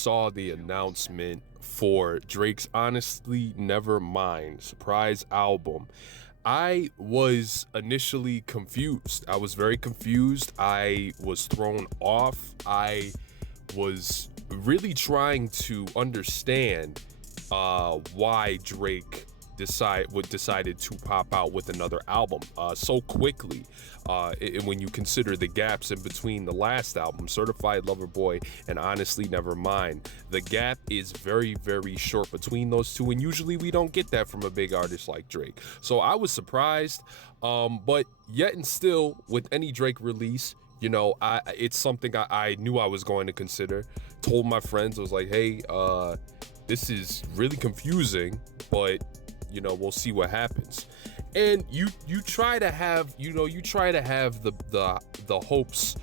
Saw the announcement for Drake's Honestly Nevermind surprise album. I was initially confused. I was very confused. I was thrown off. I was really trying to understand why Drake decided to pop out with another album so quickly. When you consider the gaps in between the last album, Certified Lover Boy and Honestly Nevermind, the gap is very, very short between those two, and usually we don't get that from a big artist like Drake. So I was surprised, but yet and still, with any Drake release, it's something I knew I was going to consider. Told my friends, I was like, hey, this is really confusing, but we'll see what happens. And you try to have the hopes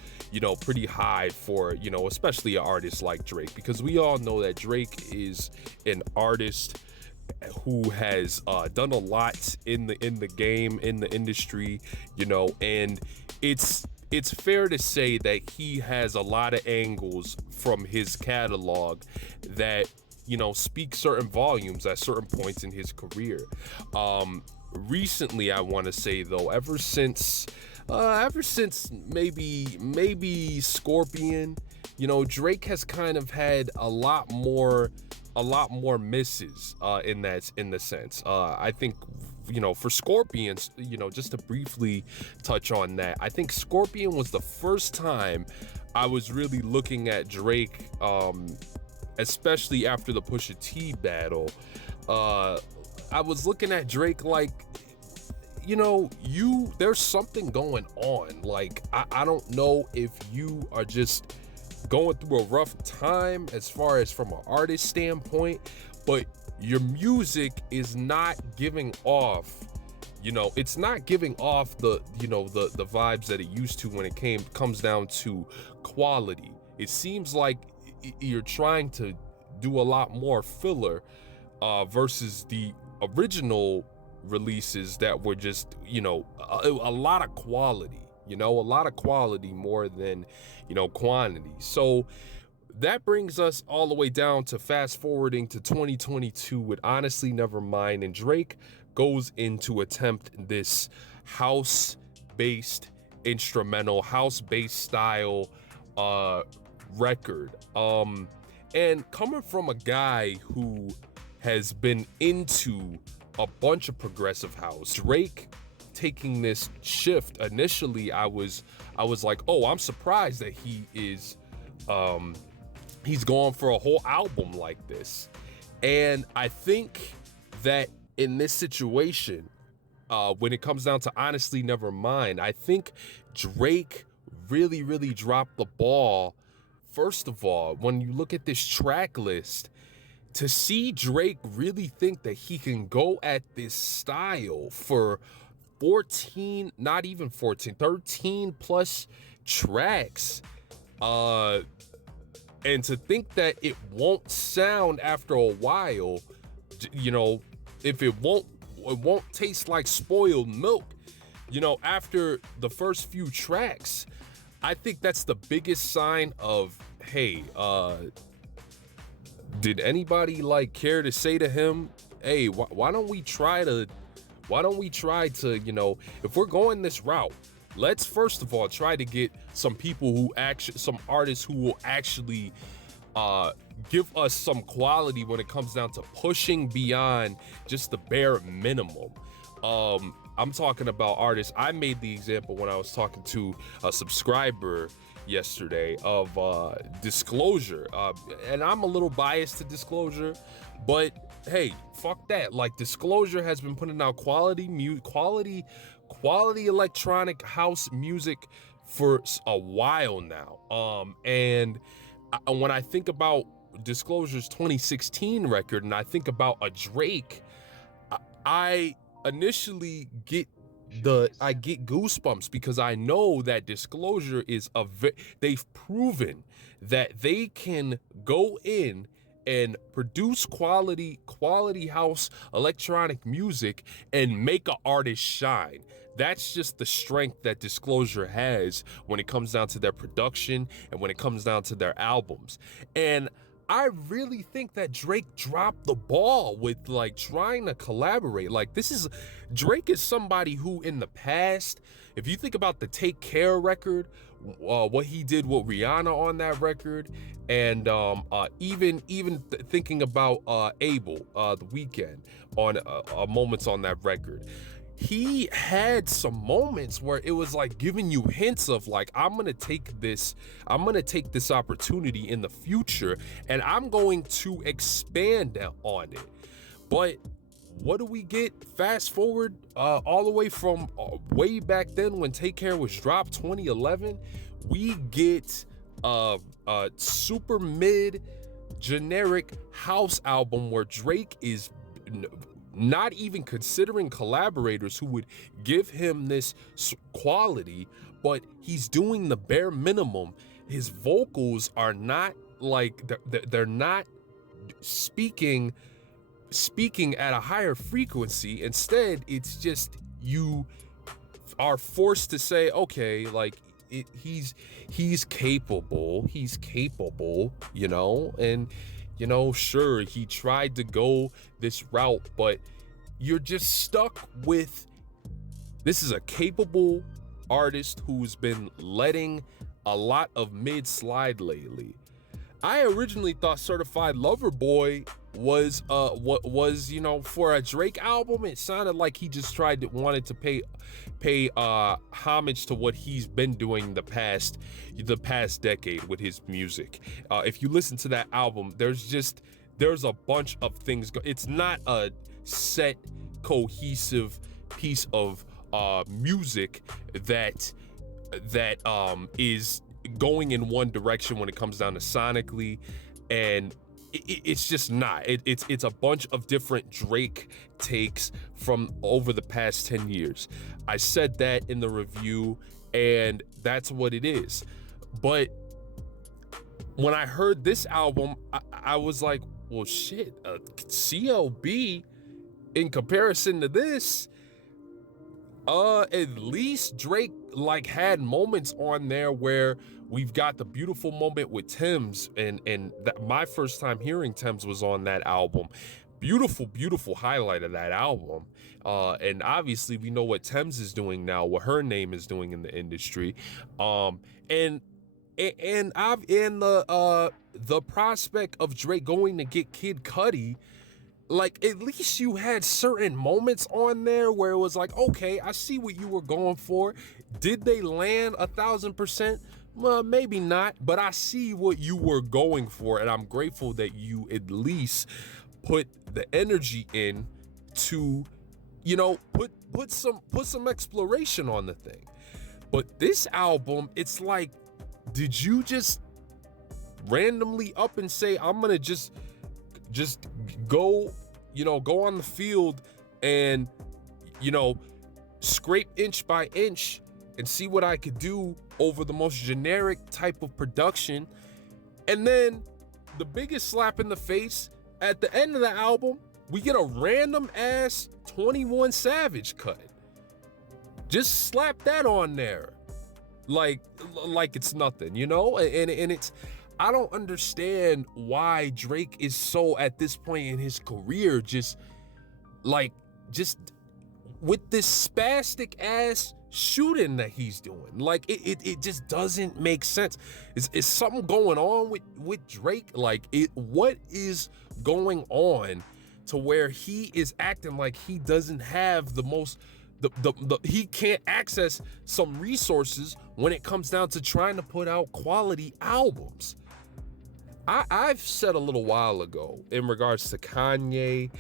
pretty high for especially an artist like Drake, because we all know that Drake is an artist who has done a lot in the game, in the industry, and it's fair to say that he has a lot of angles from his catalog that speak certain volumes at certain points in his career. Recently, I want to say though, ever since maybe Scorpion, Drake has kind of had a lot more misses in the sense. I think for Scorpions, just to briefly touch on that, I think Scorpion was the first time I was really looking at Drake, especially after the Pusha T battle. I was looking at Drake like, there's something going on. Like, I don't know if you are just going through a rough time as far as from an artist standpoint, but your music is not giving off, it's not giving off the vibes that it used to when it comes down to quality. It seems like you're trying to do a lot more filler versus the original releases that were just a lot of quality, a lot of quality more than quantity. So that brings us all the way down to fast forwarding to 2022 with Honestly Nevermind, and Drake goes in to attempt this house-based instrumental, house-based style record. And coming from a guy who has been into a bunch of progressive house, Drake taking this shift, initially I was like, oh, I'm surprised that he is he's going for a whole album like this. And I think that in this situation, when it comes down to Honestly Nevermind, I think Drake really, really dropped the ball. First of all, when you look at this track list, to see Drake really think that he can go at this style for 13 plus tracks, and to think that it won't sound after a while, if it won't taste like spoiled milk, after the first few tracks, I think that's the biggest sign of, hey, did anybody care to say to him, hey, why don't we try to, if we're going this route, let's first of all try to get some artists who will actually give us some quality when it comes down to pushing beyond just the bare minimum. I'm talking about artists. I made the example when I was talking to a subscriber yesterday of Disclosure, and I'm a little biased to Disclosure, but hey, fuck that. Disclosure has been putting out quality electronic house music for a while now. And when I think about Disclosure's 2016 record and I think about a Drake, I initially get goosebumps, because I know that Disclosure is they've proven that they can go in and produce quality house electronic music and make an artist shine. That's just the strength that Disclosure has when it comes down to their production and when it comes down to their albums. And I really think that Drake dropped the ball with like trying to collaborate. Like Drake is somebody who in the past, if you think about the Take Care record, what he did with Rihanna on that record, and even thinking about Abel, the Weeknd on moments on that record. He had some moments where it was like giving you hints of like, I'm gonna take this opportunity in the future and I'm going to expand on it. But what do we get? Fast forward all the way from way back then when Take Care was dropped, 2011, we get a super mid generic house album where Drake is not even considering collaborators who would give him this quality, but he's doing the bare minimum. His vocals are not like, they're not speaking at a higher frequency. Instead, it's just you are forced to say, okay, like he's capable, you know, and you know, sure, he tried to go this route, but you're just stuck with, this is a capable artist who's been letting a lot of mid slide lately. I originally thought Certified Lover Boy was what was, you know, for a Drake album, it sounded like he just wanted to pay homage to what he's been doing the past decade with his music. If you listen to that album, there's a bunch of things. It's not a set cohesive piece of music that is going in one direction when it comes down to sonically, and it's just not. It's a bunch of different Drake takes from over the past 10 years. I said that in the review, and that's what it is. But when I heard this album, I was like, well, shit, CLB in comparison to this, at least Drake like had moments on there where we've got the beautiful moment with Thames, and that my first time hearing Thames was on that album. Beautiful highlight of that album. And obviously we know what Thames is doing now, what her name is doing in the industry. And the prospect of Drake going to get Kid Cudi, like at least you had certain moments on there where it was like, okay, I see what you were going for. Did they land 1,000%? Well, maybe not, but I see what you were going for, and I'm grateful that you at least put the energy in to, you know, put some exploration on the thing. But this album, it's like, did you just randomly up and say, I'm gonna just go, you know, go on the field and, you know, scrape inch by inch and see what I could do over the most generic type of production? And then the biggest slap in the face, at the end of the album, we get a random ass 21 Savage cut. Just slap that on there like it's nothing, you know? And it's, I don't understand why Drake is so, at this point in his career, just with this spastic ass shooting that he's doing. Like it just doesn't make sense. Is something going on with Drake? Like what is going on to where he is acting like he doesn't have the most, he can't access some resources when it comes down to trying to put out quality albums? I've said a little while ago in regards to Kanye,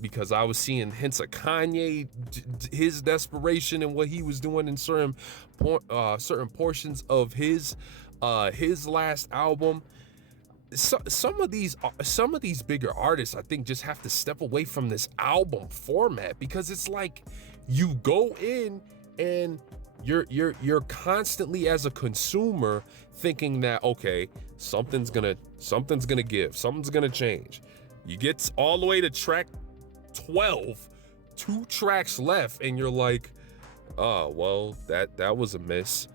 because I was seeing hints of Kanye, his desperation and what he was doing in certain portions of his last album. Some of these bigger artists, I think, just have to step away from this album format, because it's like you go in and you're constantly as a consumer thinking that, okay, something's gonna give, something's gonna change. You get all the way to track 12, 2 tracks left, and you're like, oh well, that was a miss.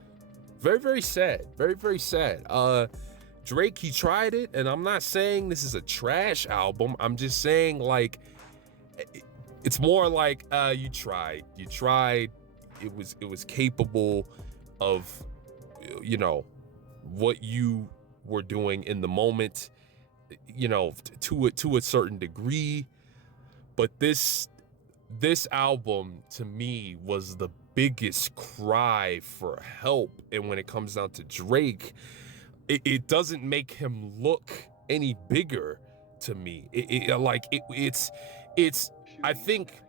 Very sad. Very sad. Drake, he tried it, and I'm not saying this is a trash album. I'm just saying, like, it's more like you tried. It was capable of, you know, what you were doing in the moment, you know, to a certain degree. But this album to me was the biggest cry for help. And when it comes down to Drake, it doesn't make him look any bigger to me. It's I think,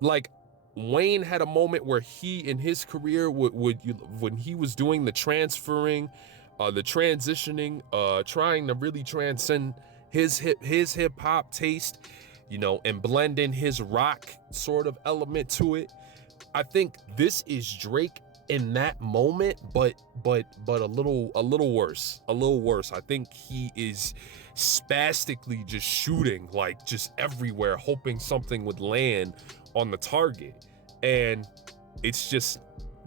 like, Wayne had a moment where he in his career when he was doing the transferring, the transitioning, trying to really transcend his hip hop taste, you know, and blend in his rock sort of element to it. I think this is Drake in that moment, but a little worse. I think he is spastically just shooting, like, just everywhere, hoping something would land on the target. And it's just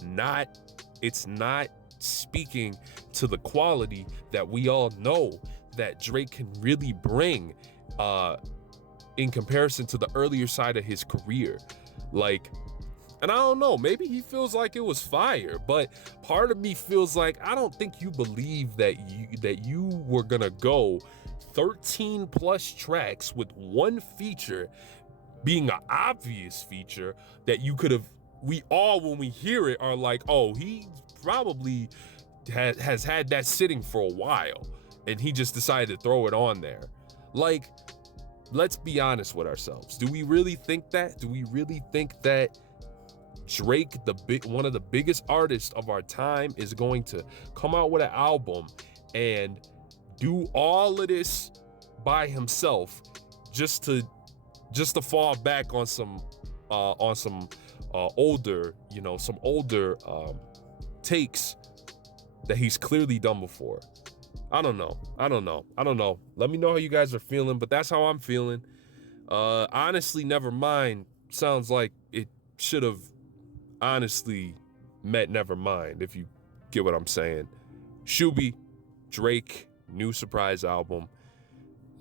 not, it's not speaking to the quality that we all know that Drake can really bring in comparison to the earlier side of his career. Like, and I don't know, maybe he feels like it was fire, but part of me feels like I don't think you believe that you were gonna go 13 plus tracks with one feature being an obvious feature that you could have, we all, when we hear it, are like, oh, he probably has had that sitting for a while and he just decided to throw it on there. Like, let's be honest with ourselves. Do we really think that? Do we really think that Drake, one of the biggest artists of our time, is going to come out with an album and do all of this by himself just to fall back on some older, you know, some older takes that he's clearly done before? I don't know. Let me know how you guys are feeling, but that's how I'm feeling. Honestly Nevermind sounds like it should have honestly met Nevermind, if you get what I'm saying. Shuby, Drake, new surprise album,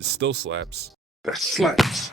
still slaps. That slaps.